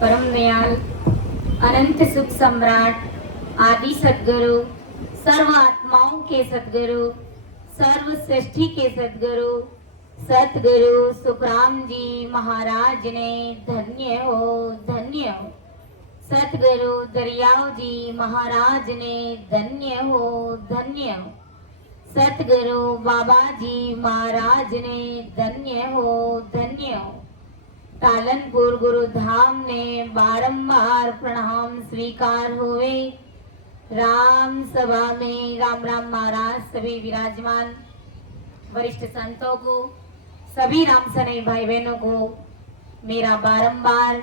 परम दयाल अनंत सुख सम्राट आदि सदगुरु सर्व आत्माओं के सदगुरु सर्व सृष्टि के सदगुरु सतगुरु सुखराम जी महाराज ने धन्य हो सतगुरु दरियाव जी महाराज ने धन्य हो सतगुरु बाबा जी महाराज ने धन्य हो तालनपुर गुरु धाम ने बारंबार प्रणाम स्वीकार हुए। राम सभा में राम राम महाराज सभी विराजमान वरिष्ठ संतों को, सभी राम सने भाई बहनों को मेरा बारंबार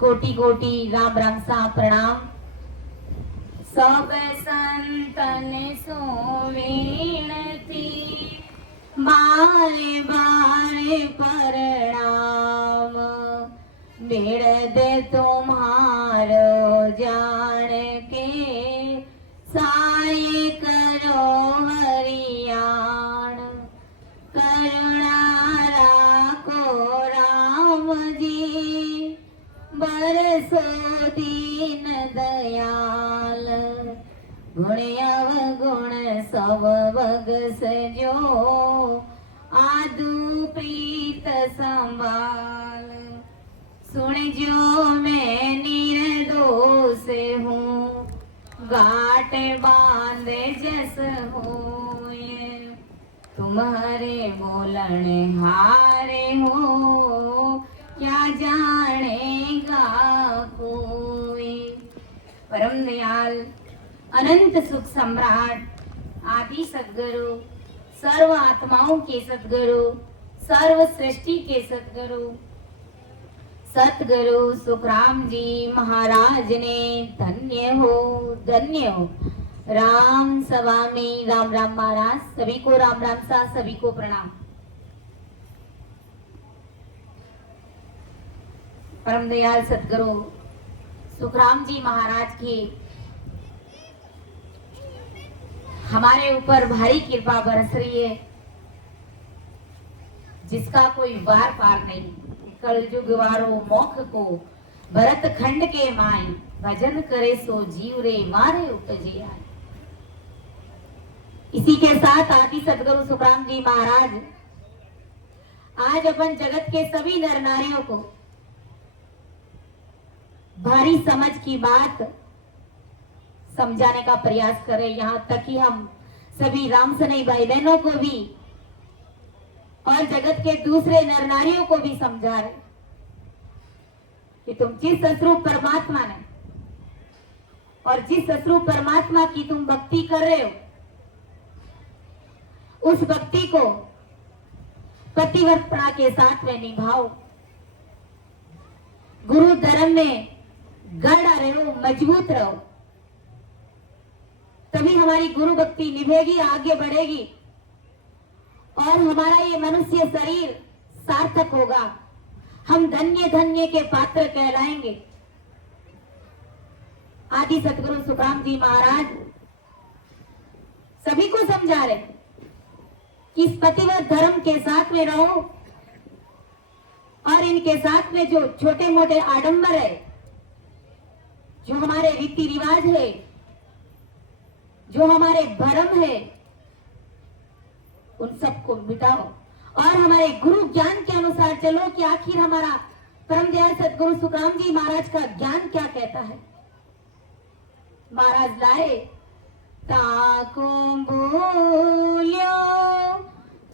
कोटि कोटि राम राम सा प्रणाम। सब संतन सो विनती बाले बाले प्रणाम। बेड़द तुम्हारो जान के साय करो हरियाण। करुणा राखो राम जी बरसो दीन दयाल। गुण अवगुण सब बगस जो आदु प्रीत संभाल। सुन जो मैं निर्दोष हूँ गाट बांध जस होए। तुम्हारे बोलन हारे हो क्या जानेगा कोई। परम दयाल अनंत सुख सम्राट आदि सदगुरु सर्व आत्माओं के सदगुरु सर्व सृष्टि के सदगुरु सतगुरु सुखराम जी महाराज ने धन्य हो। राम सभा में राम राम महाराज सभी को राम राम सा सभी को प्रणाम। परम दयाल सतगुरु सुखराम जी महाराज की हमारे ऊपर भारी कृपा बरस रही है, जिसका कोई वार पार नहीं। कल जुग वारो मोख को भरत खंड के माय। भजन करे सो जीव रे मारे उपजे आए। इसी के साथ आदि सदगुरु सुखराम जी महाराज आज अपन जगत के सभी नर नारियों को भारी समझ की बात समझाने का प्रयास करें। यहाँ तक कि हम सभी राम सनई भाई बहनों को भी और जगत के दूसरे नर नारियों को भी समझा रहे कि तुम जिस स्वरूप परमात्मा ने और जिस स्वरूप परमात्मा की तुम भक्ति कर रहे हो, उस भक्ति को पतिव्रता के साथ में निभाओ। गुरु धर्म में गढ़ रहो, मजबूत रहो, तभी हमारी गुरु भक्ति निभेगी, आगे बढ़ेगी और हमारा ये मनुष्य शरीर सार्थक होगा। हम धन्य धन्य के पात्र कहलाएंगे। आदि सतगुरु सुखराम जी महाराज सभी को समझा रहे कि इस पतिव्रत धर्म के साथ में रहो और इनके साथ में जो छोटे मोटे आडंबर है, जो हमारे रीति रिवाज है, जो हमारे भरम है, उन सबको मिटाओ और हमारे गुरु ज्ञान के अनुसार चलो कि आखिर हमारा परम दयाल सतगुरु सुखराम जी महाराज का ज्ञान क्या कहता है। महाराज लाए ताको बोलियो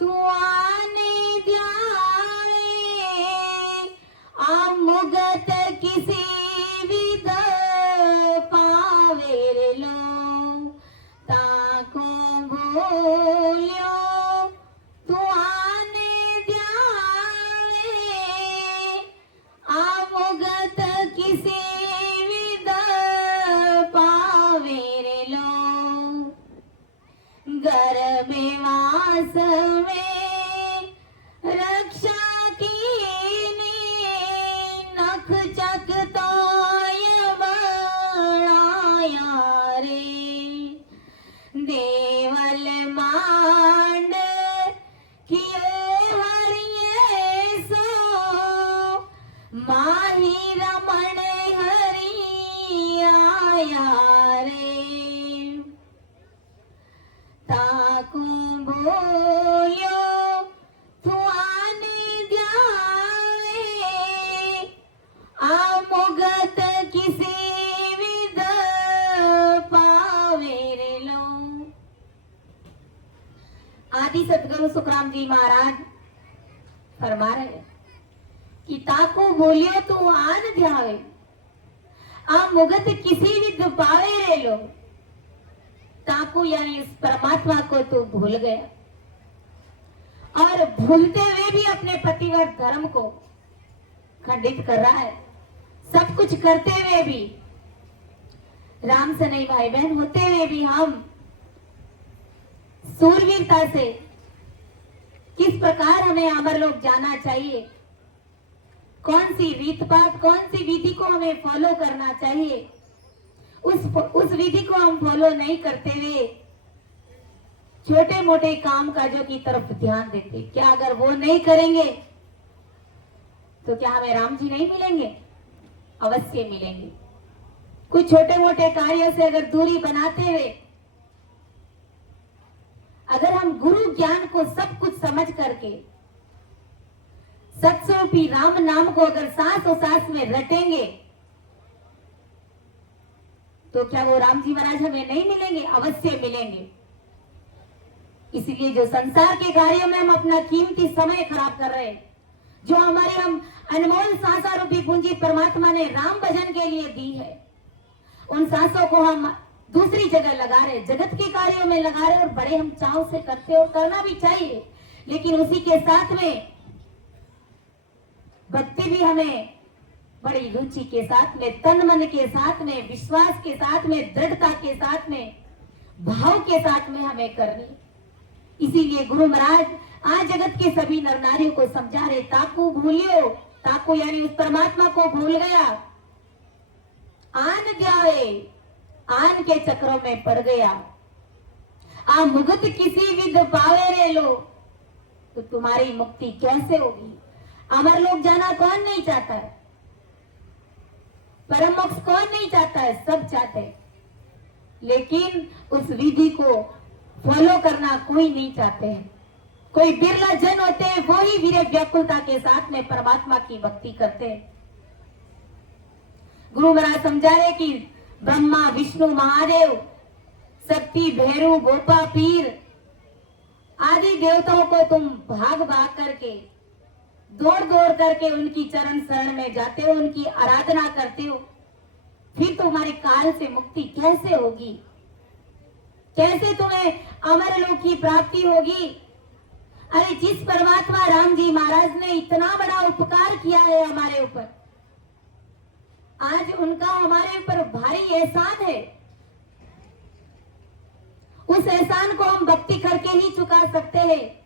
तू आने ध्याने मुगत किसी विद पावे रे लो। ताको बोलियो तू आने ध्याने मुगत किसी विद पावे रे लो। गर्भ वास में रक्षा कीने नख चक तोय बनाया रे। देवल मांड कियो हरिये सो माही रमण ताकू बोलियो तू आने जावे आ मुगत किसी विद पावे रे लो। आदि सतगुरु सुखराम जी महाराज फरमा रहे हैं कि ताकू बोलियो तू आन ध्यावे आ मुगत किसी विद पावे रे लो। ताकू यानी उस परमात्मा को तू भूल गया और भूलते हुए भी अपने पतिव्रत धर्म को खंडित कर रहा है। सब कुछ करते हुए भी, राम से नहीं भाई बहन होते हुए भी हम सूरवीरता से किस प्रकार हमें अमर लोक जाना चाहिए, कौन सी रीत पात, कौन सी विधि को हमें फॉलो करना चाहिए, उस विधि को हम फॉलो नहीं करते हुए छोटे मोटे काम काजों की तरफ ध्यान देते। क्या अगर वो नहीं करेंगे तो क्या हमें राम जी नहीं मिलेंगे? अवश्य मिलेंगे। कुछ छोटे मोटे कार्यों से अगर दूरी बनाते हुए अगर हम गुरु ज्ञान को सब कुछ समझ करके सत्स्वरूपी राम नाम को अगर सांस और सांस में रटेंगे तो क्या वो राम जी महाराज हमें नहीं मिलेंगे? अवश्य मिलेंगे। इसलिए जो संसार के कार्यों में हम अपना कीमती समय खराब कर रहे हैं, जो हमारे हम अनमोल सांसा रूपी पूंजी परमात्मा ने राम भजन के लिए दी है, उन सांसों को हम दूसरी जगह लगा रहे, जगत के कार्यों में लगा रहे और बड़े हम चाव से करते और करना भी चाहिए। लेकिन उसी के साथ में भक्ति भी हमें बड़ी रुचि के साथ में, तन मन के साथ में, विश्वास के साथ में, दृढ़ता के साथ में, भाव के साथ में हमें करनी। इसीलिए गुरु महाराज आज जगत के सभी नर नारियों को समझा रहे, ताकू भूलियो, ताकू यानी उस परमात्मा को भूल गया, आन जाए, आन के चक्रों में पड़ गया, आ मुगत किसी विद पावे रे लो, तो तुम्हारी मुक्ति कैसे होगी? अमर लोक जाना कौन नहीं चाहता है? परम मोक्ष कौन नहीं चाहता है? सब चाहते हैं, लेकिन उस विधि को फॉलो करना कोई नहीं चाहते हैं। कोई बिरला जन होते हैं, वो ही वीर व्याकुलता के साथ में परमात्मा की भक्ति करते हैं। गुरु महाराज समझा रहे कि ब्रह्मा विष्णु महादेव शक्ति भैरू गोपा पीर आदि देवताओं को तुम भाग भाग करके दौड़ दौड़ करके उनकी चरण शरण में जाते हो, उनकी आराधना करते हो, फिर तुम्हारे काल से मुक्ति कैसे होगी? कैसे तुम्हें अमर लोक की प्राप्ति होगी? अरे जिस परमात्मा राम जी महाराज ने इतना बड़ा उपकार किया है हमारे ऊपर, आज उनका हमारे ऊपर भारी एहसान है। उस एहसान को हम भक्ति करके ही चुका सकते हैं।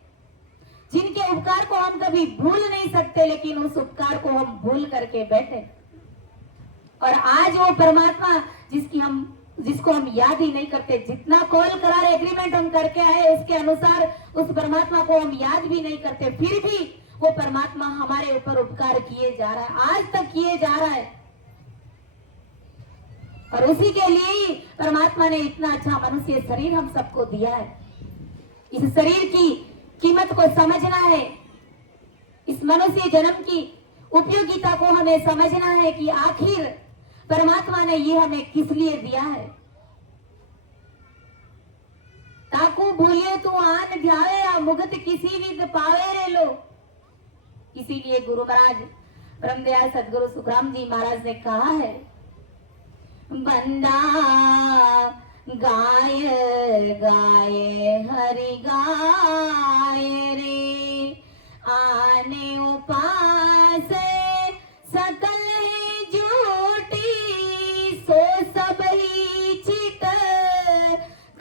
जिनके उपकार को हम कभी भूल नहीं सकते, लेकिन उस उपकार को हम भूल करके बैठे। और आज वो परमात्मा जिसको हम याद ही नहीं करते, जितना कॉल करार एग्रीमेंट हम करके आए उसके अनुसार उस परमात्मा को हम याद भी नहीं करते, फिर भी वो परमात्मा हमारे ऊपर उपकार किए जा रहा है, आज तक किए जा रहा है। और उसी के लिए ही परमात्मा ने इतना अच्छा मनुष्य शरीर हम सबको दिया है। इस शरीर की कीमत को समझना है, इस मनुष्य जन्म की उपयोगिता को हमें समझना है कि आखिर परमात्मा ने ये हमें किस लिए दिया है। ताकू भूलियो तू आन ध्यावे, आ मुगत किसी विद पावे रे लो। इसीलिए गुरु महाराज परमदयाल सदगुरु सुखराम जी महाराज ने कहा है, बंदा गाय गाय हरि गाय रे, आने उपास सकल ही झूठी, सो सब ही छिट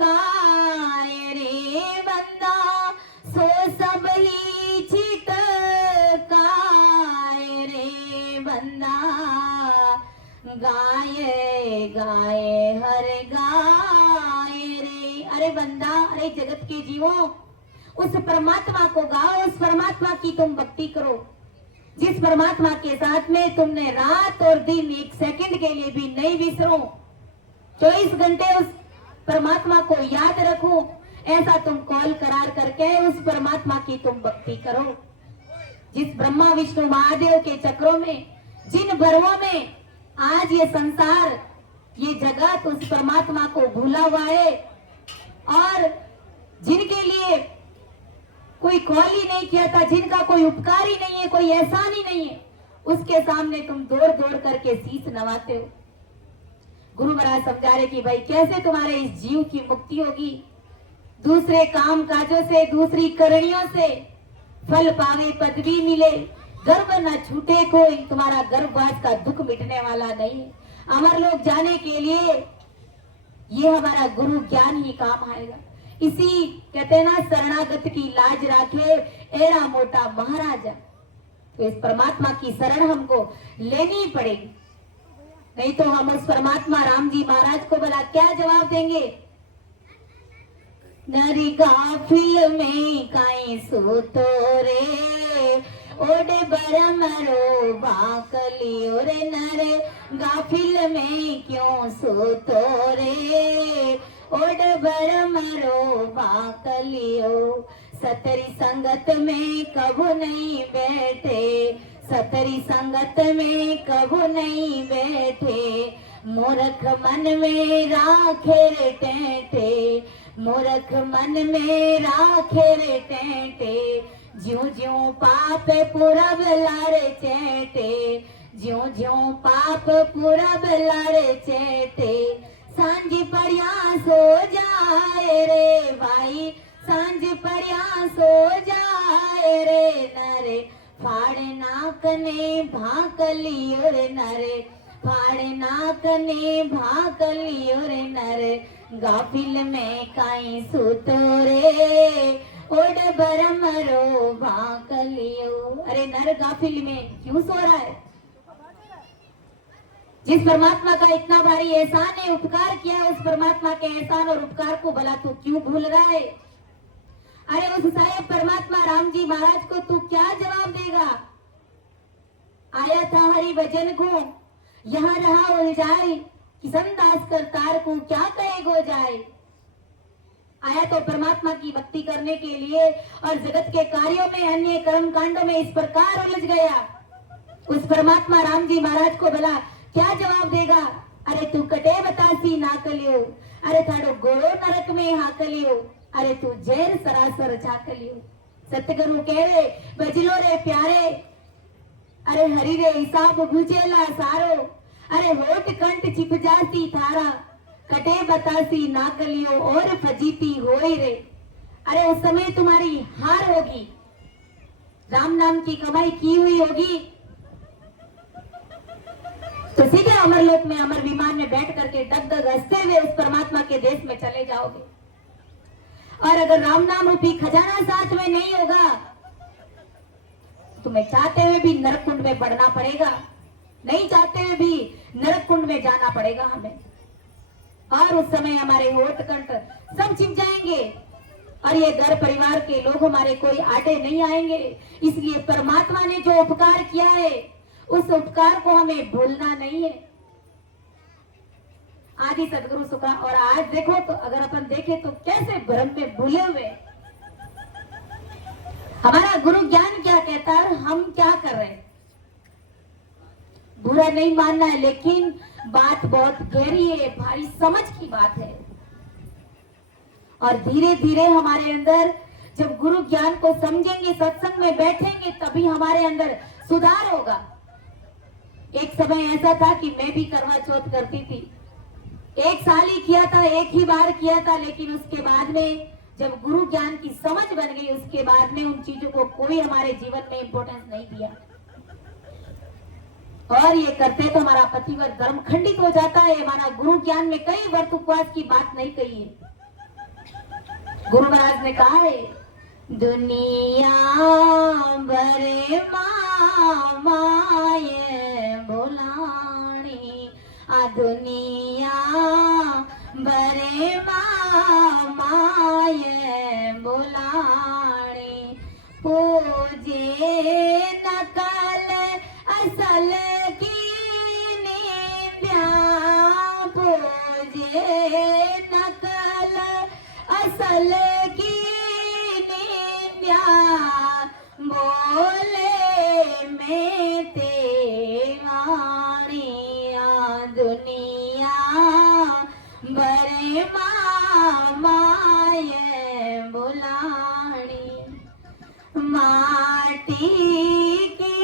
काय रे। बंदा सो सब ही छिट काय रे, बंदा गाय गाय हर गाय रे। अरे बंदा, अरे जगत के जीवों, उस परमात्मा को गाओ, उस परमात्मा की तुम भक्ति करो, जिस परमात्मा के साथ में तुमने रात और दिन एक सेकंड के लिए भी नहीं विसरो, 24 घंटे उस परमात्मा को याद रखो, ऐसा तुम कॉल करार करके उस परमात्मा की तुम भक्ति करो। जिस ब्रह्मा विष्णु महादेव के चक्रों में, जिन भरवों में आज ये संसार, ये जगत उस परमात्मा को भूला हुआ है, और जिनके लिए कोई कॉल ही नहीं किया था, जिनका कोई उपकार ही नहीं है, कोई एहसान ही नहीं है, उसके सामने तुम दौड़ दौड़ करके शीश नवाते हो। गुरु महाराज समझा रहे कि भाई कैसे तुम्हारे इस जीव की मुक्ति होगी, दूसरे काम काजों से, दूसरी करणियों से फल पावे, पदवी मिले, गर्भ न छूटे कोई, तुम्हारा गर्भवास का दुख मिटने वाला नहीं है। अमर लोग जाने के लिए ये हमारा गुरु ज्ञान ही काम आएगा। इसी कहते हैं ना, शरणागत की लाज राखे एड़ा मोटा महाराजा। तो इस परमात्मा की शरण हमको लेनी पड़ेगी, नहीं तो हम उस परमात्मा राम जी महाराज को भला क्या जवाब देंगे। नरी गाफिल में काई सोतो रे, ओडे बरमरो बाकलियो रे, नरे गाफिल में क्यों सोतो रे, ओडे बरमरो बाकलियो। सतरी संगत में कबू नहीं बैठे, सतरी संगत में कबू नहीं बैठे, मूर्ख मन में राखे रे टेंटे, मूर्ख मन में राखे रे टेंटे, ज्यों ज्यों पाप पूरा लारे चेटे, ज्यों ज्यों पाप पूरा लारे चेटे। सांझ पड़िया सो जाए रे भाई, सांझ पड़िया सो जाए रे नरे, फाड़े नाक ने भाकलियो रे नरे, फाड़े नाक ने भाकलियो रे नरे, गाफिल में काई सुतो रे, ओड बरमरो भाकलियो। अरे नर गाफिल में क्यों सो रहा है? जिस परमात्मा का इतना भारी एहसान है, उपकार किया है, उस परमात्मा के एहसान और उपकार को भला तू क्यों भूल रहा है? अरे उस साहेब परमात्मा राम जी महाराज को तू क्या जवाब देगा? आया था हरि भजन को, यहाँ रहा उलझाए, किशन दास करतार को क्या कहे गो जाए। आया तो परमात्मा की भक्ति करने के लिए, और जगत के कार्यों में, अन्य कर्म कांडों में इस प्रकार उलझ गया। उस परमात्मा राम जी महाराज को भला क्या जवाब देगा? अरे तू कटे बतासी नाकलियो, अरे थाड़ो गोरो नरक में हाकलियो, अरे तू जेर सरासर झाकलियो। सतगुरु कहे बजलो रे प्यारे, अरे हरि रे हिसाब बुझेला सारो, अरे होठ कंठ छिप जाती थारा, कटे बतासी नाकलियो और फजीती होई रे। अरे उस समय तुम्हारी हार होगी, राम नाम की कमाई की हुई होगी, तो सीधे अमरलोक में, अमर विमान में बैठ करके डग डग हंसते हुए उस परमात्मा के देश में चले जाओगे। और अगर राम नाम रूपी खजाना साथ में नहीं होगा, तुम्हें चाहते हुए भी नरक कुंड में पड़ना पड़ेगा, नहीं चाहते हुए भी नरक कुंड में जाना पड़ेगा हमें। और उस समय हमारे होठ कंठ सब छिप जाएंगे, और ये घर परिवार के लोग हमारे कोई आटे नहीं आएंगे। इसलिए परमात्मा ने जो उपकार किया है, उस उपकार को हमें भूलना नहीं है। आदि सदगुरु सुखा। और आज देखो तो, अगर अपन देखें तो कैसे भ्रम में भूले हुए हमारा गुरु ज्ञान क्या कहता है और हम क्या कर रहे हैं। बुरा नहीं मानना है, लेकिन बात बहुत गहरी है, भारी समझ की बात है। और धीरे धीरे हमारे अंदर जब गुरु ज्ञान को समझेंगे, सत्संग में बैठेंगे, तभी हमारे अंदर सुधार होगा। एक समय ऐसा था कि मैं भी करवा चौथ करती थी, एक साल ही किया था, एक ही बार किया था, लेकिन उसके बाद में जब गुरु ज्ञान की समझ बन गई, उसके बाद में उन चीजों को कोई हमारे जीवन में इंपॉर्टेंस नहीं दिया। और ये करते तो हमारा पतिव्रत धर्म खंडित हो जाता है। हमारा गुरु ज्ञान में कई व्रत उपवास की बात नहीं कही है। गुरु महाराज ने कहा है, दुनिया बरे माए बोलानी, आ दुनिया बरे माए बोलानी, पूजे नकल असल की निंद्या, पूजे नकल असल बुलानी। माटी की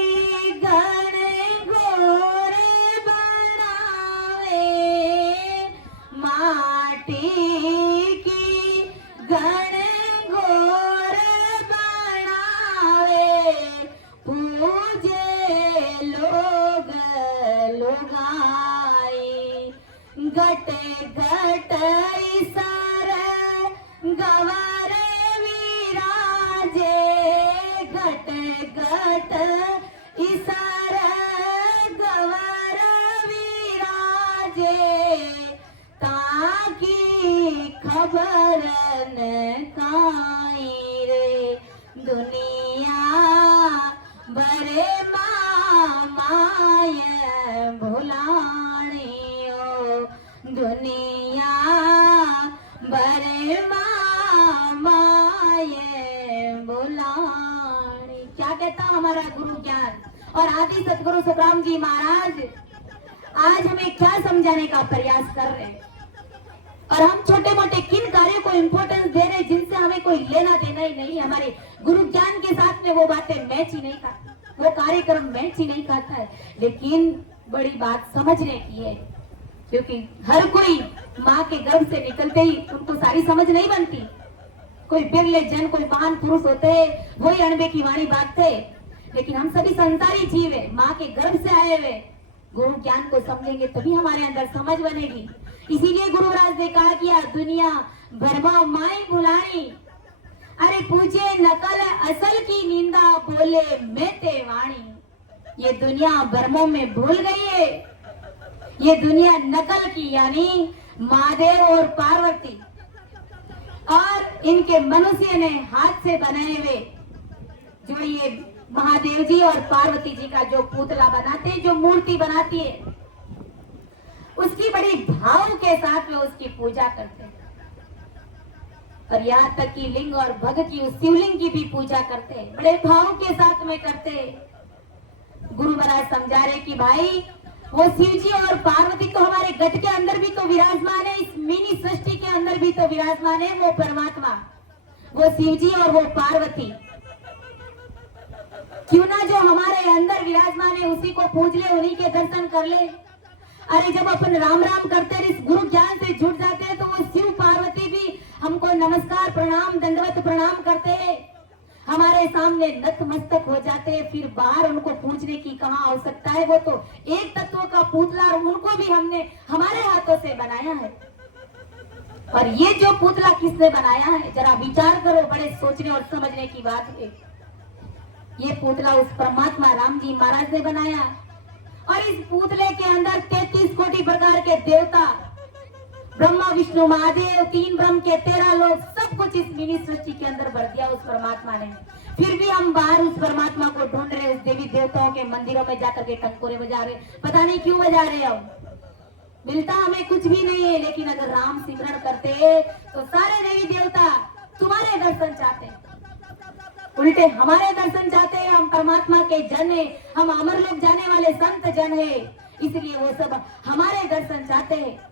गण घोर बनावे, माटी की गण घोर बनावे, पूजे लोग लुगाई। घट घट सर गवर विराजे, घट घट इसर गवर विराजे, ताकि खबर न काई रे दुनिया बरे माय भुलानी ओ, दुनिया बरे माय बुलानी। क्या कहता हमारा गुरु ज्ञान और आदि सतगुरु सुखराम जी महाराज आज हमें क्या समझाने का प्रयास कर रहे हैं, और हम छोटे मोटे किन कार्यों को इंपॉर्टेंस दे रहे हैं जिनसे हमें कोई लेना देना ही नहीं। हमारे गुरु ज्ञान के साथ में वो बातें मैच ही नहीं खाता, वो कार्यक्रम मैच ही नहीं खाता है। लेकिन बड़ी बात समझने की है, क्योंकि हर कोई माँ के गर्भ से निकलते ही उनको सारी समझ नहीं बनती। कोई बिरले जन, कोई महान पुरुष होते हैं, वही अणबे की वाणी बांटते। लेकिन हम सभी संसारी जीव है, माँ के गर्भ से आए हुए। गुरु ज्ञान को समझेंगे तभी हमारे अंदर समझ बनेगी। इसीलिए गुरु महाराज ने कहा किया दुनिया भरमा माई भुलानी। अरे पूछे नकल असल की निंदा, बोले मैं ते वाणी। ये दुनिया भ्रमों में भूल गई है। ये दुनिया नकल की यानी महादेव और पार्वती और इनके मनुष्य ने हाथ से बनाए हुए जो ये महादेव जी और पार्वती जी का जो पुतला बनाते हैं, जो मूर्ति बनाती है, उसकी बड़ी भाव के साथ में उसकी पूजा करते हैं। और यहाँ तक कि लिंग और भग की उस शिवलिंग की भी पूजा करते हैं, बड़े भाव के साथ में करते हैं। गुरु महाराज समझा रहे कि भाई वो शिव जी और पार्वती तो हमारे गट के अंदर भी तो विराजमान है, इस मिनी सृष्टि के अंदर भी तो विराजमान है वो परमात्मा, वो शिव जी और वो पार्वती। क्यों ना जो हमारे अंदर विराजमान है उसी को पूज ले, उन्हीं के दर्शन कर ले। अरे जब अपन राम राम करते हैं, इस गुरु ज्ञान से जुड़ जाते हैं, तो वो शिव पार्वती भी हमको नमस्कार प्रणाम दंडवत प्रणाम करते हैं, हमारे सामने नतमस्तक हो जाते हैं। फिर बाहर उनको पूछने की कहाँ आवश्यकता है, वो तो एक तत्व का पुतला, और उनको भी हमने हमारे हाथों से बनाया है। और ये जो पुतला किसने बनाया है, जरा विचार करो, बड़े सोचने और समझने की बात है। ये पुतला उस परमात्मा राम जी महाराज ने बनाया, और इस पुतले के अंदर 33 कोटि प्रकार के देवता, ब्रह्मा विष्णु महादेव, 3 ब्रह्म के 13 लोग, सब कुछ इस मिनी सृष्टि के अंदर भर दिया उस परमात्मा ने। फिर भी हम बाहर उस परमात्मा को ढूंढ रहे, उस देवी देवताओं के मंदिरों में जाकर के टंकोरे बजा रहे, पता नहीं क्यों बजा रहे। हम मिलता हमें कुछ भी नहीं है, लेकिन अगर राम सिमरण करते तो सारे देवी देवता तुम्हारे दर्शन चाहते, उल्टे हमारे दर्शन चाहते हैं। हम परमात्मा के जन है, हम अमर लोग जाने वाले संत जन है, इसलिए वो सब हमारे दर्शन चाहते हैं।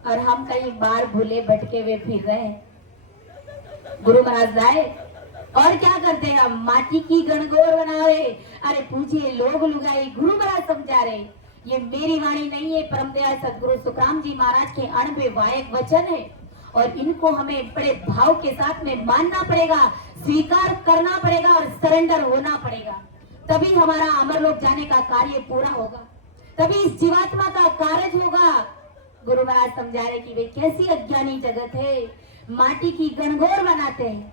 और हम कई बार भूले भटके हुए फिर रहे हैं। गुरु महाराज आए और क्या करते हैं, हम माटी की गणगौर बनावे, अरे पूछिए लोग लुगाई। गुरु महाराज समझा रहे, ये मेरी वाणी नहीं है, परम दयाल सतगुरु सुखराम जी महाराज के अणबे वायक वचन है, और इनको हमें बड़े भाव के साथ में मानना पड़ेगा, स्वीकार करना पड़ेगा और सरेंडर होना पड़ेगा। तभी हमारा अमर लोक जाने का कार्य पूरा होगा, तभी इस जीवात्मा का कार्य होगा। गुरु महाराज समझा रहे कि वे कैसी अज्ञानी जगत है, माटी की गणगौर बनाते हैं,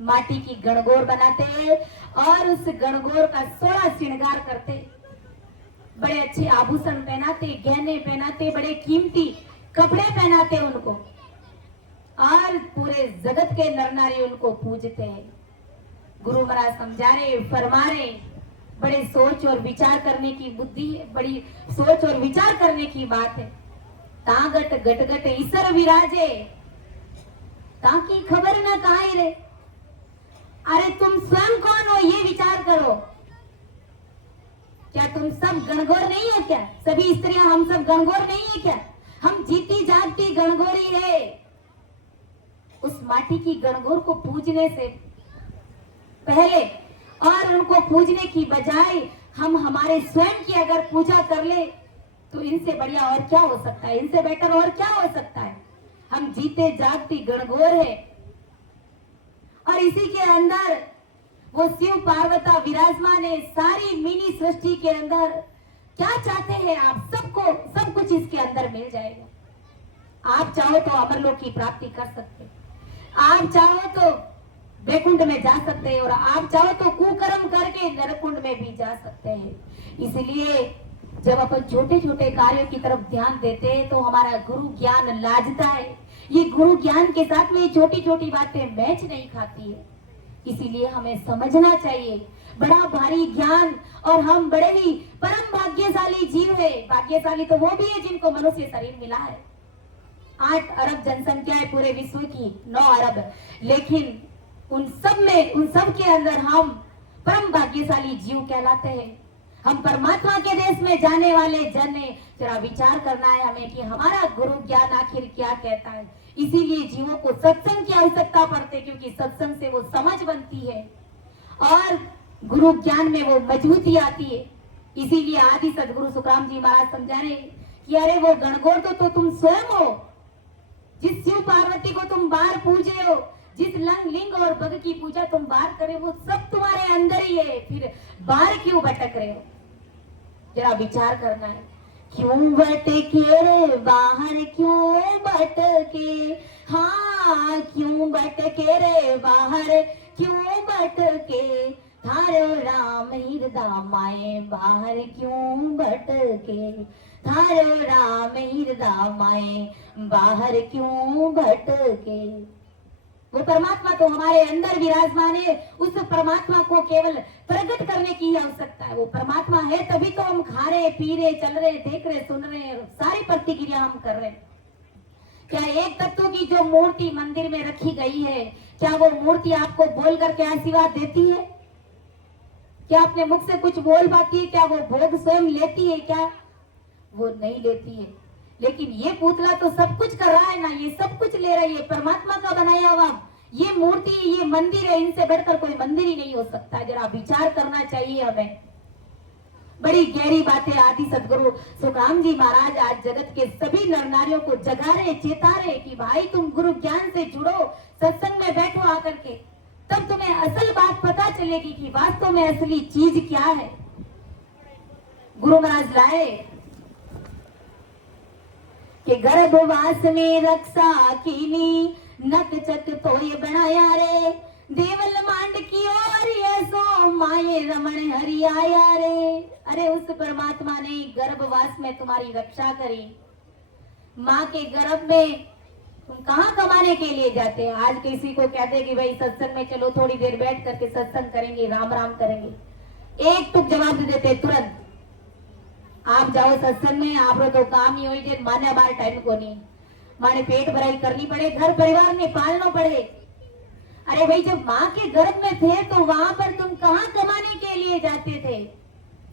माटी की गणगौर बनाते हैं और उस गणगौर का 16 श्रृंगार करते, बड़े अच्छे आभूषण पहनाते, गहने पहनाते, बड़े कीमती कपड़े पहनाते उनको, और पूरे जगत के नर नारी उनको पूजते हैं। गुरु महाराज समझा रहे, फरमा रहे, बड़े सोच और विचार करने की बुद्धि है, बड़ी सोच और विचार करने की बात है। तागट गट गट ईश्वर विराजे, ताकि खबर न काई रे। अरे तुम स्वयं कौन हो ये विचार करो, क्या तुम सब गणगौर नहीं हो क्या? सभी स्त्रियां हम सब गणगौर नहीं है क्या? हम जीती जागती गणगौरी है। उस माटी की गणगौर को पूजने से पहले और उनको पूजने की बजाय हम हमारे स्वयं की अगर पूजा कर ले तो इनसे बढ़िया और क्या हो सकता है, इनसे बेटर और क्या हो सकता है। हम जीते जागती गणगौर है और इसी के अंदर वो शिव पार्वती विराजमान है। सारी मिनी सृष्टि के अंदर क्या चाहते हैं आप, सबको सब कुछ इसके अंदर मिल जाएगा। आप चाहो तो अमरलोक की प्राप्ति कर सकते, आप चाहो तो वैकुंठ में जा सकते हैं और आप चाहो तो कुकर्म करके नरकुंड में भी जा सकते हैं। इसलिए जब अपन छोटे छोटे कार्यों की तरफ ध्यान देते हैं तो हमारा गुरु ज्ञान लाजता है। ये गुरु ज्ञान के साथ में छोटी छोटी बातें मैच नहीं खाती है। इसीलिए हमें समझना चाहिए बड़ा भारी ज्ञान, और हम बड़े ही परम भाग्यशाली जीव है। भाग्यशाली तो वो भी है जिनको मनुष्य शरीर मिला है। 8 अरब जनसंख्या है पूरे विश्व की, 9 अरब, लेकिन उन सब के अंदर हम परम भाग्यशाली जीव कहलाते हैं। हम परमात्मा के देश में जाने वाले जन है। जरा विचार करना है हमें कि हमारा गुरु ज्ञान आखिर क्या कहता है। इसीलिए जीवों को सत्संग की आवश्यकता पड़ती है, क्योंकि सत्संग से वो समझ बनती है और गुरु ज्ञान में वो मजबूती आती है। इसीलिए आदि सदगुरु सुखराम जी महाराज समझा रहे कि अरे वो गणगौर तो तुम स्वयं हो। जिस शिव पार्वती को तुम बाहर पूजे हो, जिस लंग लिंग और बग की पूजा तुम बाहर करे, वो सब तुम्हारे अंदर ही है, फिर बाहर क्यों भटक रहे हो। जरा विचार करना है। क्यों भटके रे बाहर, क्यों भटके, हाँ क्यों भटके रे बाहर, क्यों भटके, थारो राम हृदय माए बाहर क्यों भटके, थारो राम हृदय माए बाहर क्यों भटके। वो परमात्मा तो हमारे अंदर विराजमान है। उस परमात्मा को केवल प्रकट करने की आवश्यकता है। वो परमात्मा है तभी तो हम खा रहे, पी रहे, चल रहे, देख रहे, सुन रहे, सारी प्रतिक्रिया हम कर रहे। क्या एक तत्व की जो मूर्ति मंदिर में रखी गई है, क्या वो मूर्ति आपको बोल करके आशीर्वाद देती है? क्या अपने मुख से कुछ बोल पाती है? क्या वो भोग स्वयं लेती है? क्या वो नहीं लेती है। लेकिन ये पुतला तो सब कुछ कर रहा है ना, ये सब कुछ ले रहा है। ये परमात्मा का बनाया हुआ ये मूर्ति, ये मंदिर है, इनसे बढ़कर कोई मंदिर ही नहीं हो सकता। जरा विचार करना चाहिए हमें। बड़ी गहरी बातें आदि सदगुरु सुखराम जी महाराज आज जगत के सभी नर नारियों को जगा रहे, चेता रहे कि भाई तुम गुरु ज्ञान से जुड़ो, सत्संग में बैठो आकर के, तब तुम्हें असल बात पता चलेगी कि वास्तव में असली चीज क्या है। गुरु महाराज लाए कि गर्भवास में रक्षा कीनी, नक चक तो ये बनाया रे, देवल मांड की ओर ये सो माये रमण हरि आया रे। अरे उस परमात्मा ने गर्भवास में तुम्हारी रक्षा करी। माँ के गर्भ में तुम कहाँ कमाने के लिए जाते हैं? आज किसी को कहते कि भाई सत्संग में चलो, थोड़ी देर बैठ करके सत्संग करेंगे, राम राम करेंगे, एक टुक जवाब दे देते तुरंत। आप जाओ सत्संग में, आप तो काम नहीं हुई, माने बार टाइम को नहीं, माने पेट भराई करनी पड़े, घर परिवार में पालना पड़े। अरे भाई जब माँ के गर्भ में थे तो वहां पर तुम कहाँ कमाने के लिए जाते थे?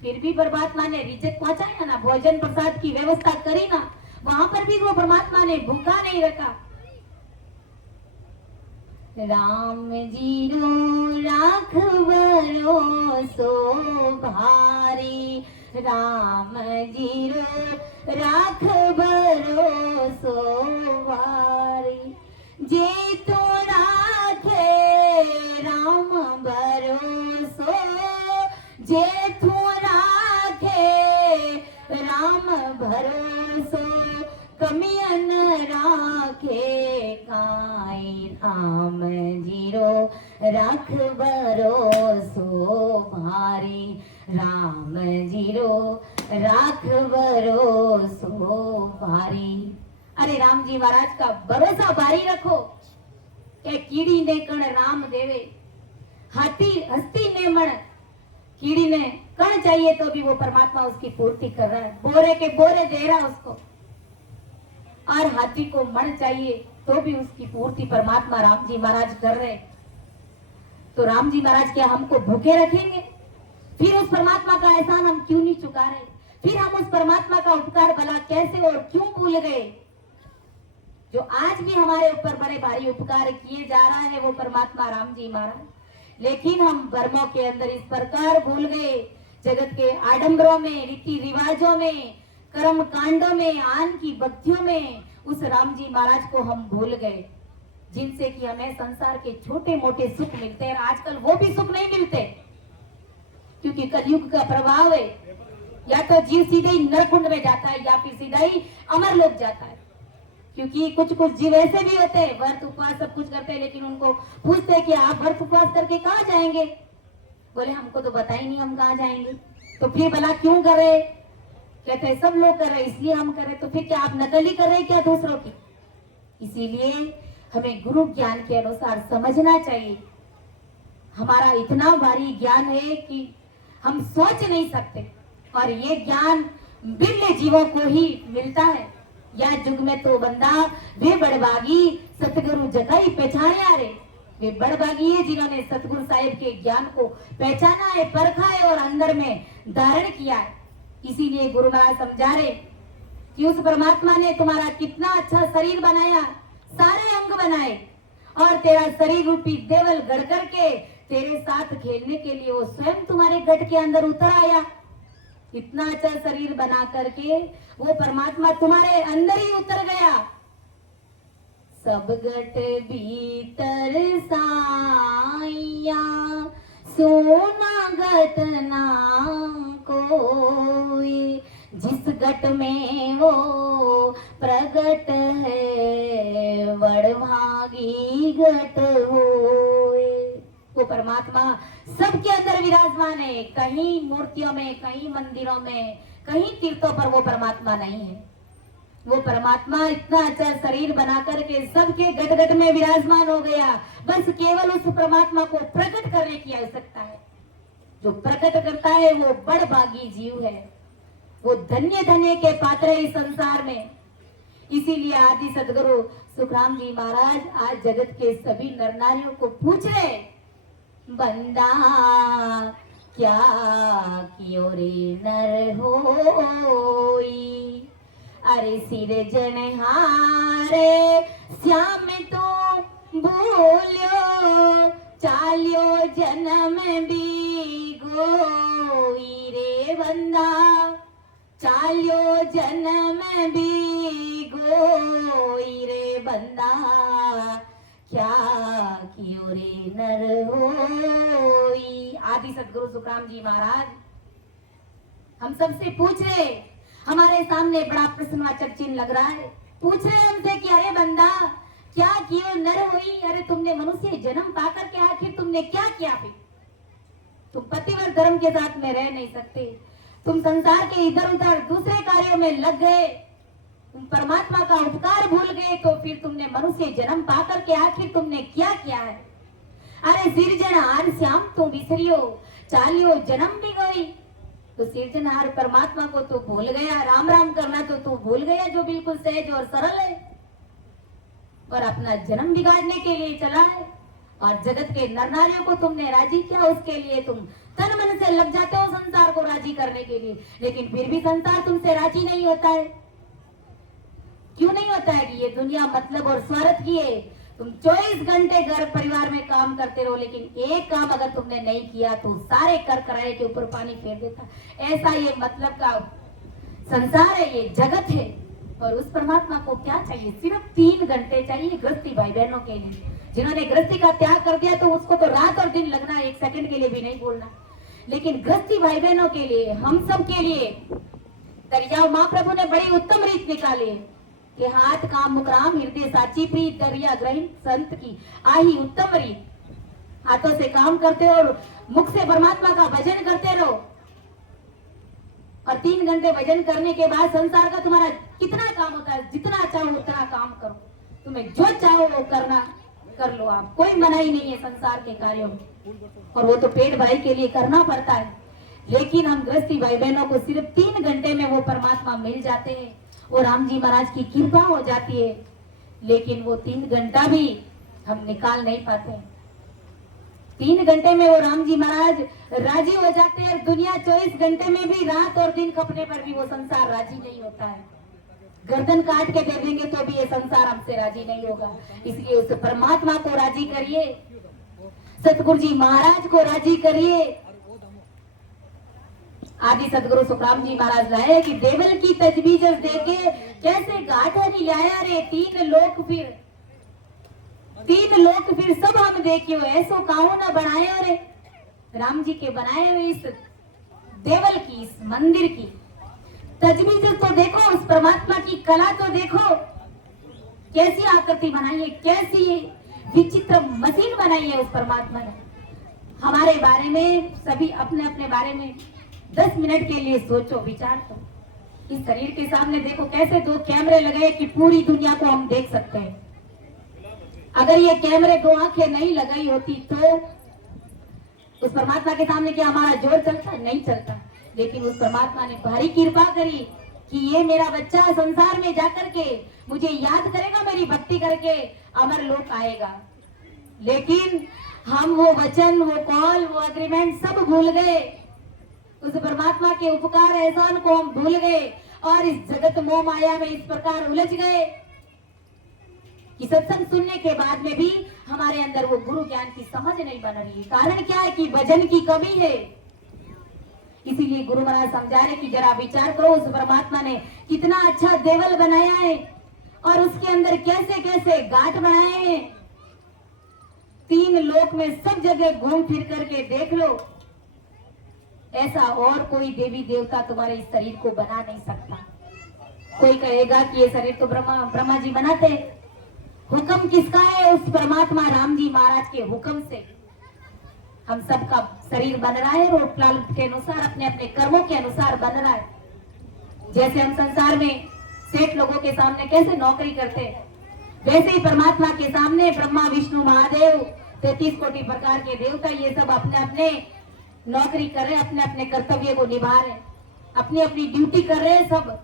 फिर भी परमात्मा ने रिजक पहुंचाया ना, भोजन प्रसाद की व्यवस्था करी ना, वहां पर भी वो परमात्मा ने भूखा नहीं रखा। राम जी रो राखवरो सो भारी, राम जी रो राखवरो सो भारी, जे तो राखे राम भरोसो, जे तू राखे राम भरोसो, कमियन राखे काई, राम जीरो राख भरोसो भारी, राम जीरो राख भरोसो भारी। अरे राम जी महाराज का भरोसा भारी रखो कि कीड़ी ने कण राम देवे, हाथी हस्ती ने मण, कीड़ी ने कण चाहिए तो भी वो परमात्मा उसकी पूर्ति कर रहा है, बोरे के बोरे दे रहा है उसको, और हाथी को मण चाहिए तो भी उसकी पूर्ति परमात्मा राम जी महाराज कर रहे। तो राम जी महाराज क्या हमको भूखे रखेंगे? फिर उस परमात्मा का एहसान हम क्यों नहीं चुका रहे? फिर हम उस परमात्मा का उपकार भला कैसे और क्यों भूल गए? जो आज भी हमारे ऊपर बड़े भारी उपकार किए जा रहा है वो परमात्मा राम जी महाराज। लेकिन हम वर्मों के अंदर इस प्रकार भूल गए, जगत के आडंबरों में, रीति रिवाजों में, कर्म कांडों में, आन की भक्तियों में उस राम जी महाराज को हम भूल गए, जिनसे कि हमें संसार के छोटे मोटे सुख मिलते हैं। आजकल वो भी सुख नहीं मिलते, क्योंकि कलयुग का प्रभाव है। या तो जीव सीधे ही नरकुंड में जाता है या फिर सीधा ही अमर लोक जाता है। क्योंकि कुछ कुछ जीव ऐसे भी होते हैं, व्रत उपवास सब कुछ करते हैं, लेकिन उनको पूछते हैं कि आप व्रत उपवास करके कहाँ जाएंगे? बोले हमको तो पता ही नहीं हम कहाँ जाएंगे। तो फिर भला क्यों कर रहे? कहते हैं सब लोग कर रहे इसलिए हम कर रहे। तो फिर क्या आप नकली कर रहे क्या दूसरों की? इसीलिए हमें गुरु ज्ञान के अनुसार समझना चाहिए। हमारा इतना भारी ज्ञान है कि हम सोच नहीं सकते, और ये ज्ञान बिरले जीवों को ही मिलता है। या युग में तो बंदा वे बड़भागी सतगुरु जगाई पहचाने रे, वे बड़भागी है जिन्होंने सतगुरु साहिब के ज्ञान को पहचाना है, परखा है और अंदर में धारण किया है। इसीलिए गुरु महाराज समझा रहे कि उस परमात्मा ने तुम्हारा कितना अच्छा शरीर बनाया, सारे अंग बनाए, और तेरा शरीर रूपी देवल गढ़ करके तेरे साथ खेलने के लिए वो स्वयं तुम्हारे गढ़ के अंदर उतर आया। इतना अच्छा शरीर बना करके वो परमात्मा तुम्हारे अंदर ही उतर गया। सब गट भीतर साइया सोना गट ना कोई, जिस गट में वो प्रगट है वड़भागी गट होए। वो परमात्मा सबके अंदर विराजमान है, कहीं मूर्तियों में, कहीं मंदिरों में, कहीं तीर्थों पर वो परमात्मा नहीं है। वो परमात्मा इतना अच्छा शरीर बना करके सबके गट गट में विराजमान हो गया। बस केवल उस परमात्मा को प्रकट करने की आवश्यकता है। जो प्रकट करता है वो बड़भागी जीव है, वो धन्य धन्य के पात्र है इस संसार में। इसीलिए आदि सदगुरु सुखराम जी महाराज आज जगत के सभी नर नारियों को पूछ रहे, बंदा क्या कियो रे नर होई, अरे सिरजनहारे श्याम तो भूल्यो, चाल्यो जन्म भी गोई रे बंदा, चाल्यो जन्म भी गोई रे बंदा, क्या कियो रे नर होई। आदि सदगुरु सुखराम जी महाराज हम सबसे पूछ रहे, हमारे सामने बड़ा प्रश्नवाचक चिन्ह लग रहा है, पूछ रहे हमसे कि अरे बंदा क्या कियो नर हुई, अरे तुमने मनुष्य जन्म पाकर के आखिर तुमने क्या किया? फिर तुम पतिव्रत धर्म के साथ में रह नहीं सकते, तुम संसार के इधर उधर दूसरे कार्यों में लग गए, तुम परमात्मा का उपकार भूल गए, तो फिर तुमने मनुष्य जन्म पाकर के आखिर तुमने क्या किया है? अरे सिरजनहार श्याम तुम विसरियो, चालियो जन्म भी गई। तो सिरजनहार परमात्मा को तो भूल गया, राम राम करना तो तू भूल गया, जो बिल्कुल सहज और सरल है, और अपना जन्म बिगाड़ने के लिए चला है। और जगत के नर नारियों को तुमने राजी किया, उसके लिए तुम तन मन से लग जाते हो संसार को राजी करने के लिए, लेकिन फिर भी संसार तुमसे राजी नहीं होता है। क्यों नहीं होता है? कि ये दुनिया मतलब और स्वार्थ की है। तुम 24 घंटे घर परिवार में काम करते रहो, लेकिन एक काम अगर तुमने नहीं किया तो सारे कर कराए के ऊपर पानी फेर देता। ऐसा ये मतलब का संसार है, ये जगत है। और उस परमात्मा को क्या चाहिए? सिर्फ 3 घंटे चाहिए गृहस्थी भाई बहनों के लिए। जिन्होंने गृहस्थी का त्याग कर दिया तो उसको तो रात और दिन लगना, एक सेकंड के लिए भी नहीं बोलना। लेकिन गृहस्थी भाई बहनों के लिए, हम सब के लिए दरिया महाप्रभु ने बड़ी उत्तम रीत निकाली कि हाथ काम मुकराम हृदय साची प्रीत, दरिया ग्रहण संत की आही उत्तम रीत। हाथों से काम करते हो, मुख से परमात्मा का भजन करते रहो, और 3 घंटे भजन करने के बाद संसार का तुम्हारा कितना काम होता है, जितना चाहो उतना काम करो, तुम्हें जो चाहो वो करना कर लो। आप कोई मनाही नहीं है संसार के कार्यों में, और वो तो पेट भराई के लिए करना पड़ता है। लेकिन हम गृहस्थी भाई बहनों को सिर्फ 3 घंटे में वो परमात्मा मिल जाते हैं, और राम जी महाराज की कृपा हो जाती है। लेकिन वो 3 घंटा भी हम निकाल नहीं पाते। 3 घंटे में वो राम जी महाराज राजी हो जाते हैं। दुनिया 24 घंटे में भी, रात और दिन खपने पर भी वो संसार राजी नहीं होता है। गर्दन काट के दे देंगे तो भी ये संसार हमसे राजी नहीं होगा। इसलिए उस परमात्मा को राजी करिए, सतगुरु जी महाराज को राजी करिए। आदि सतगुरु सुखराम जी महाराज लाए कि देवल की तजवीज देके कैसे गाठा नहीं लाया रे, तीन लोक फिर सब हम देखियो, ऐसो काहू न बनाए रे। राम जी के बनाए हुए इस देवल की, इस मंदिर की तजवीज तो देखो, उस परमात्मा की कला तो देखो, कैसी आकृति बनाई है, कैसी विचित्र मशीन बनाई है उस परमात्मा ने। हमारे बारे में सभी अपने अपने बारे में 10 मिनट के लिए सोचो, विचार करो। इस शरीर के सामने देखो कैसे 2 कैमरे लगे कि पूरी दुनिया को हम देख सकते हैं। अगर ये कैमरे 2 आंखें नहीं लगाई होती तो उस परमात्मा के सामने क्या हमारा जोर चलता? नहीं चलता। लेकिन उस परमात्मा ने भारी कृपा करी कि ये मेरा बच्चा संसार में जाकर के मुझे याद करेगा, मेरी भक्ति करके अमर लोक आएगा। लेकिन हम वो वचन, वो कॉल, वो एग्रीमेंट सब भूल गए। उस परमात्मा के उपकार एहसान को हम भूल गए और इस जगत मोह माया में इस प्रकार उलझ गए कि सत्संग सुनने के बाद में भी हमारे अंदर वो गुरु ज्ञान की समझ नहीं बन रही है। कारण क्या है? कि भजन की कमी है। इसीलिए गुरु महाराज समझा रहे कि जरा विचार करो, उस परमात्मा ने कितना अच्छा देवल बनाया है और उसके अंदर कैसे कैसे गांठ बनाए हैं। 3 लोक में सब जगह घूम फिर करके देख लो, ऐसा और कोई देवी देवता तुम्हारे इस शरीर को बना नहीं सकता। कोई कहेगा कि ये शरीर तो ब्रह्मा जी बनाते। हुक्म किसका है? उस परमात्मा राम जी महाराज के हुक्म से हम सबका शरीर बन रहा है, रोट लालट के अनुसार, अपने अपने कर्मों के अनुसार बन रहा है। जैसे हम संसार में सेठ लोगों के सामने कैसे नौकरी करते हैं, वैसे ही परमात्मा के सामने ब्रह्मा विष्णु महादेव 33 कोटि प्रकार के देवता, ये सब अपने अपने नौकरी कर रहे, अपने अपने कर्तव्य को निभा रहे, अपनी अपनी ड्यूटी कर रहे हैं सब।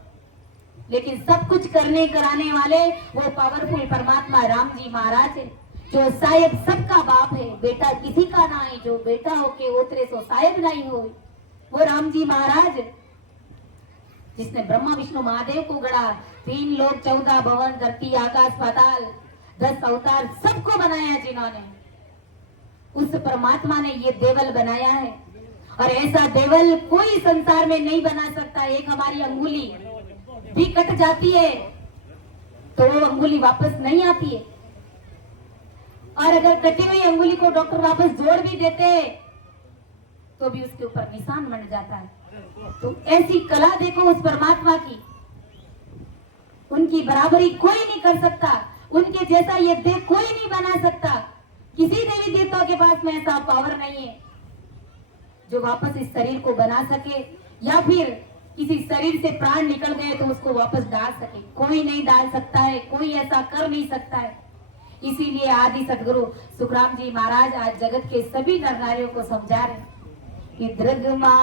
लेकिन सब कुछ करने कराने वाले वो पावरफुल परमात्मा राम जी महाराज है, जो साहेब सबका बाप है, बेटा किसी का ना है, जो बेटा होके उतरे सो साहेब नहीं हो। वो राम जी महाराज जिसने ब्रह्मा विष्णु महादेव को गढ़ा, 3 लोक 14 भवन, धरती आकाश पाताल, 10 अवतार सबको बनाया जिन्होंने, उस परमात्मा ने ये देवल बनाया है। और ऐसा देवल कोई संसार में नहीं बना सकता। एक हमारी अंगुली भी कट जाती है तो वो अंगुली वापस नहीं आती है, और अगर कटी हुई अंगुली को डॉक्टर वापस जोड़ भी देते तो भी उसके ऊपर निशान बन जाता है। तो ऐसी कला देखो उस परमात्मा की, उनकी बराबरी कोई नहीं कर सकता, उनके जैसा ये देव कोई नहीं बना सकता। किसी देवी देवता के पास में ऐसा पावर नहीं है जो वापस इस शरीर को बना सके, या फिर किसी शरीर से प्राण निकल गए तो उसको वापस डाल सके। कोई नहीं डाल सकता है, कोई ऐसा कर नहीं सकता है। इसीलिए आदि सदगुरु सुखराम जी महाराज आज जगत के सभी नर नारियों को समझा रहे कि दृगमा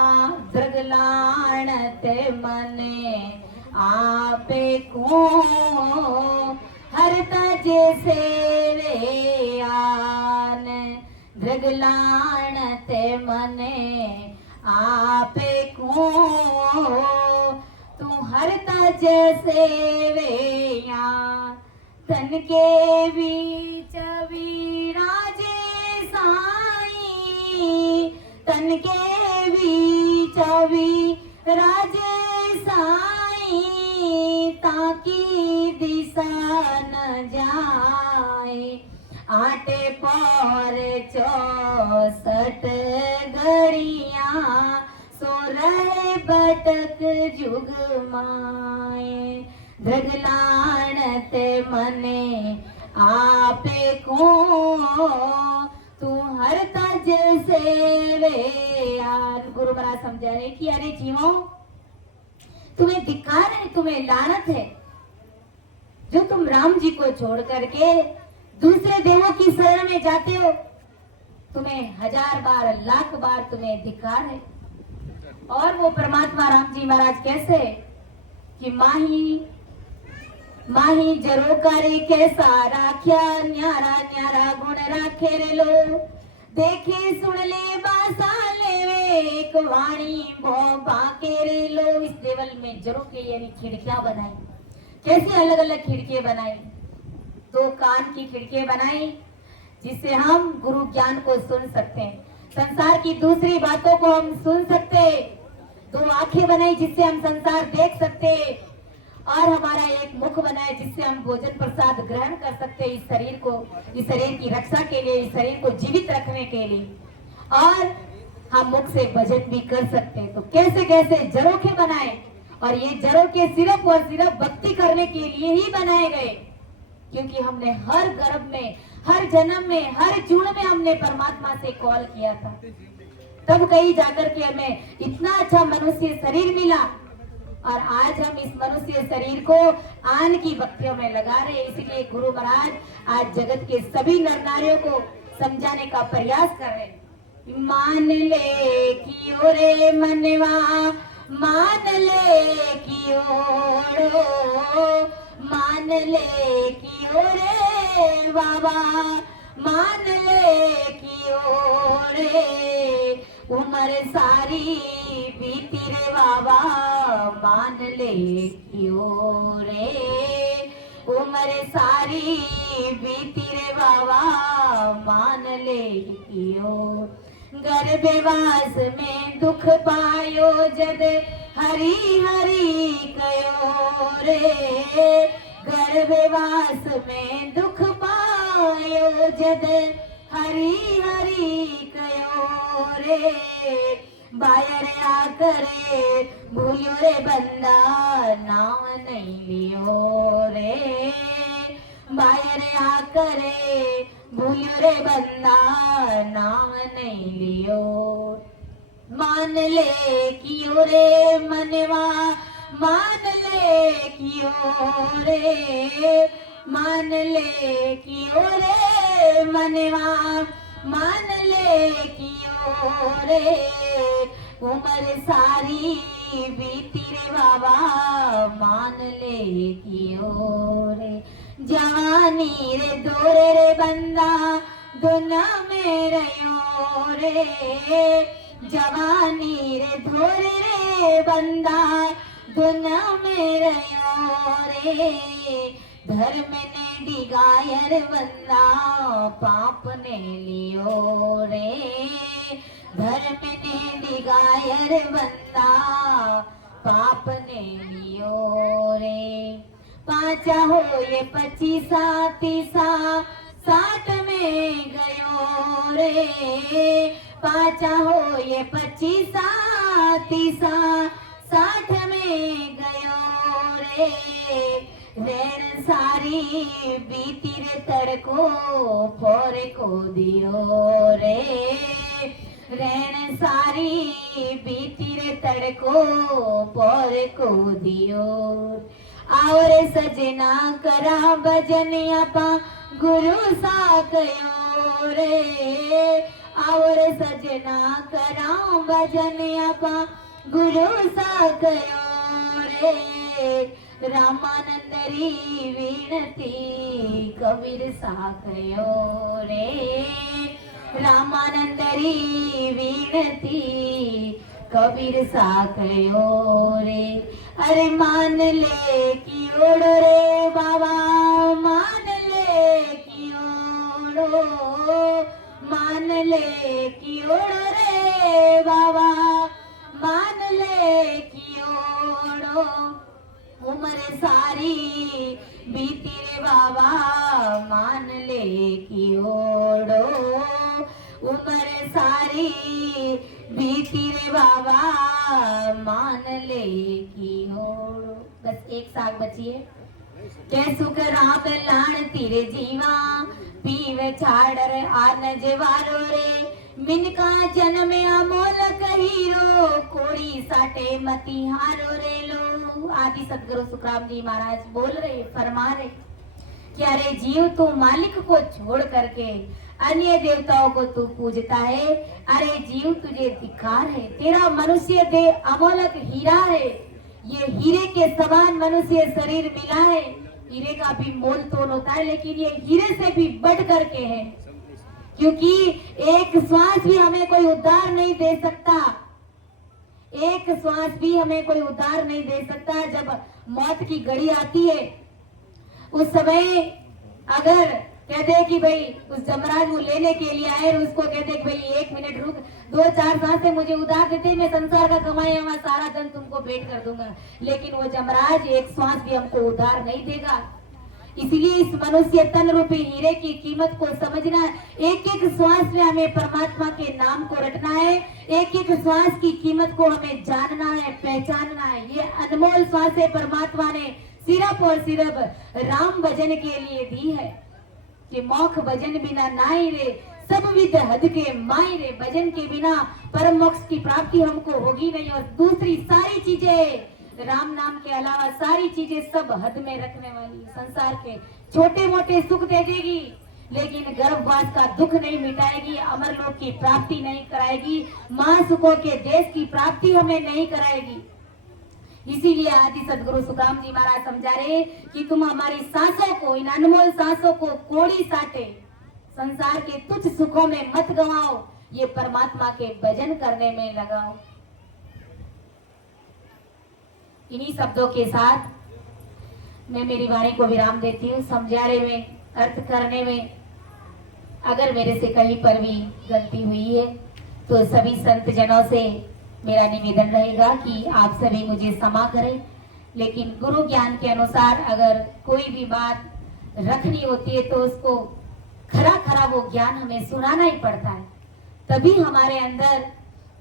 दृगलाणते मने आपे को हर तजे से आन, दृगलाणते मने आपे को तू हर तजे से तन के बीच विराजे साई, तन के बीच विराजे साई, ताकि दिशा न जाए। आटे पर 64 घड़िया सो रहे भटक जुग माए, दृगलाणते मने आपे को तू हर तज से वे आन। गुरु महाराज समझा रहे कि अरे जीवों, तुम्हें धिक्कार है, तुम्हें लानत है जो तुम राम जी को छोड़ करके दूसरे देवों की शरण में जाते हो। तुम्हें 1000 बार लाख बार तुम्हें धिक्कार है। और वो परमात्मा राम जी महाराज कैसे कि माही माही जरो करे कैसा राख्या, न्यारा न्यारा गुण राखे रे लो, देखे सुन ले बासा लेवे एक वाणी भो बाके रे लो। इस देवल में जरो के यानी खिड़कियां बनाई कैसे अलग अलग खिड़कियां बनाई, 2 कान की खिड़कियां बनाई जिससे हम गुरु ज्ञान को सुन सकते हैं, संसार की दूसरी बातों को हम सुन सकते हैं। 2 आंखें बनाई जिससे हम संसार देख सकते हैं, और हमारा एक मुख बनाए जिससे हम भोजन प्रसाद ग्रहण कर सकते हैं। इस शरीर की रक्षा के लिए, इस शरीर को जीवित रखने के लिए, और हम मुख से भजन भी कर सकते हैं। तो कैसे कैसे जड़ों के बनाए, और ये जड़ों के सिर्फ और सिर्फ भक्ति करने के लिए ही बनाए गए, क्योंकि हमने हर गर्भ में, हर जन्म में, हर जून में हमने परमात्मा से कॉल किया था, तब कहीं जाकर के हमें इतना अच्छा मनुष्य शरीर मिला, और आज हम इस मनुष्य शरीर को आन की भक्तियों में लगा रहे हैं। इसलिए गुरु महाराज आज जगत के सभी नर नारियों को समझाने का प्रयास कर रहे हैं। मान ले कि ओरे मनवा, मान ले कि ओरो, मान ले कि ओरे बाबा, मान ले कि ओरे, उम्र सारी बीती रे बाबा, मान ले कि ओरे, उम्र सारी बीती रे बाबा, मान ले कि ओरे। गर्भवास में दुख पायो जद हरि हरि कयो रे, गर्भवास में दुख पायो जद हरि हरि कयो रे, बायर आकरे भूलियो रे बंदा, नाम नहीं लियो रे, बायर आकरे भूलियो रे बंदा, नाम नहीं लियो। मान ले कियो रे मनवा, मान ले कियो रे, मान ले कियो रे मनवा, मान ले कियो रे, उम्र सारी बीती रे बाबा, मान ले कियो रे, जवानी रे दोरे रे बंदा, दुना में रयो रे, जवानी रे धोरे रे बंदा, दुना में रयो रे, धर्म ने डिगायर बंदा, पाप ने लियो रे, धर्म ने डिगायर बंदा, पाप ने लियो रे, 5 हो ये 25 30 60 में गयो रे, 5 हो ये 25 30 60 में गयो रे, रैन सारी बीती रे तड़को पोरे को दियो रे, रैन सारी बीती रे तड़को पोरे को दियो, और सजना करा भजन आपा गुरु सा कयो रे, और सजना करा भजन आपा गुरु सा कयो रे, रामानंदरी विनती कबीर सा कयो रे, रामानंदरी विनती कबीर सा कयो रे, अरे मान ले कि ओड़ो रे बाबा, मान ले कि ओड़ो, मान ले कि ओड़ो रे बाबा, मान ले कि ओड़ो, उम्र सारी बीती रे बाबा, मान ले कि ओड़ो, उम्र सारी बीती रे बाबा, मान ले कि ओड़ो। बस एक साग बची है। कै सुख रात लाण तीरे जीवा, पीवे छाड़र आन जवारो रे, मिनका जन्म अमोल कहीरो, कोड़ी साटे मती हारो रे लो। आदि सदगुरु सुखराम जी महाराज बोल रहे, फरमा रहे कि अरे जीव तू मालिक को छोड़ करके अन्य देवताओं को तू पूजता है, अरे जीव तुझे धिक्कार है, तेरा मनुष्य देह अमोलक हीरा है, ये हीरे के समान मनुष्य शरीर मिला है। हीरे का भी मोल तोल होता है, लेकिन ये हीरे से भी बढ़ करके है, क्योंकि एक श्वास भी हमें कोई उद्धार नहीं दे सकता, एक श्वास भी हमें कोई उद्धार नहीं दे सकता। जब मौत की घड़ी आती है, उस समय अगर कहते कि भाई उस जमराज वो लेने के लिए आए और उसको कहते कि भाई 1 मिनट रुक, 2-4 सांसें मुझे उधार देते, मैं संसार का कमाया हुआ सारा धन तुमको भेंट कर दूंगा, लेकिन वो जमराज एक श्वास भी हमको उधार नहीं देगा। इसलिए इस मनुष्य तन रूपी हीरे की कीमत को समझना, एक एक श्वास में हमें परमात्मा के नाम को रटना है, एक एक श्वास की कीमत को हमें जानना है, पहचानना है। ये अनमोल श्वासें परमात्मा ने सिर्फ और सिर्फ राम भजन के लिए दी है कि मौख भजन बिना नाई रे, सब विद हद के माई रे। भजन के बिना परम मोक्ष की प्राप्ति हमको होगी नहीं, और दूसरी सारी चीजें राम नाम के अलावा सारी चीजें सब हद में रखने वाली, संसार के छोटे मोटे सुख दे देगी, लेकिन गर्भवास का दुख नहीं मिटाएगी, अमर लोक की प्राप्ति नहीं कराएगी, महासुखों के देश की प्राप्ति हमें नहीं कराएगी। इसीलिए आदि सदगुरु सुखराम जी महाराज समझा रहे कि तुम हमारी सांसों को, इन अनमोल सांसों को कोड़ी साटे संसार के तुच्छ सुखों में मत गवाओ, ये परमात्मा के भजन करने में लगाओ। इन्हीं शब्दों के साथ मैं मेरी वाणी को विराम देती हूँ। समझाने में, अर्थ करने में अगर मेरे से कहीं पर भी गलती हुई है तो सभी संत जनों से मेरा निवेदन रहेगा कि आप सभी मुझे क्षमा करें, लेकिन गुरु ज्ञान के अनुसार अगर कोई भी बात रखनी होती है तो उसको खरा खरा वो ज्ञान हमें सुनाना ही पड़ता है, तभी हमारे अंदर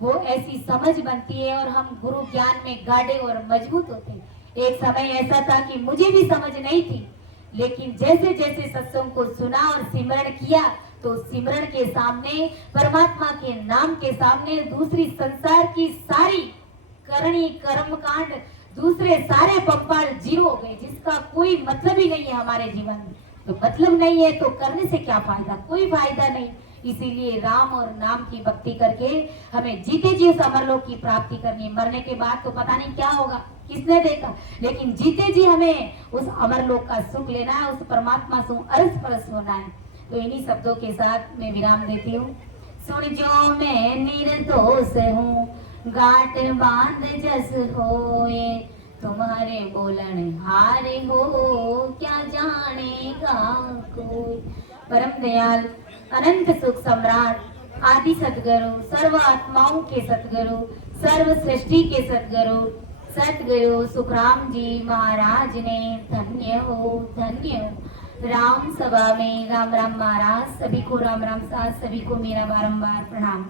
वो ऐसी समझ बनती है और हम गुरु ज्ञान में गाढ़े और मजबूत होते हैं। एक समय ऐसा था कि मुझे भी समझ नहीं थी, लेकिन जैसे जैसे सत्संग को सुना और सिमरण किया तो सिमरण के सामने, परमात्मा के नाम के सामने दूसरी संसार की सारी करनी कर्मकांड, दूसरे सारे पंपाल जीरो हो गए, जिसका कोई मतलब ही नहीं है हमारे जीवन में। तो मतलब नहीं है तो करने से क्या फायदा, कोई फायदा नहीं। इसीलिए राम और नाम की भक्ति करके हमें जीते जी उस अमरलोक की प्राप्ति करनी। मरने के बाद तो पता नहीं क्या होगा, किसने देखा, लेकिन जीते जी हमें उस अमरलोक का सुख लेना है, उस परमात्मा से अरस परस होना है। तो इन्हीं शब्दों के साथ मैं विराम देती हूँ। सुन जो मैं निर्दोष हूँ, गांठ बांध जस होए, तुम्हारे बोलन हारे हो, क्या जानेगा कोई। परम दयाल अनंत सुख सम्राट आदि सतगुरु, सर्व आत्माओं के सतगुरु, सर्व सृष्टि के सतगुरु, सतगुरु सुखराम जी महाराज ने धन्य हो, धन्य हो। राम सभा में राम राम महाराज, सभी को राम राम साथ, सभी को मेरा बारंबार प्रणाम।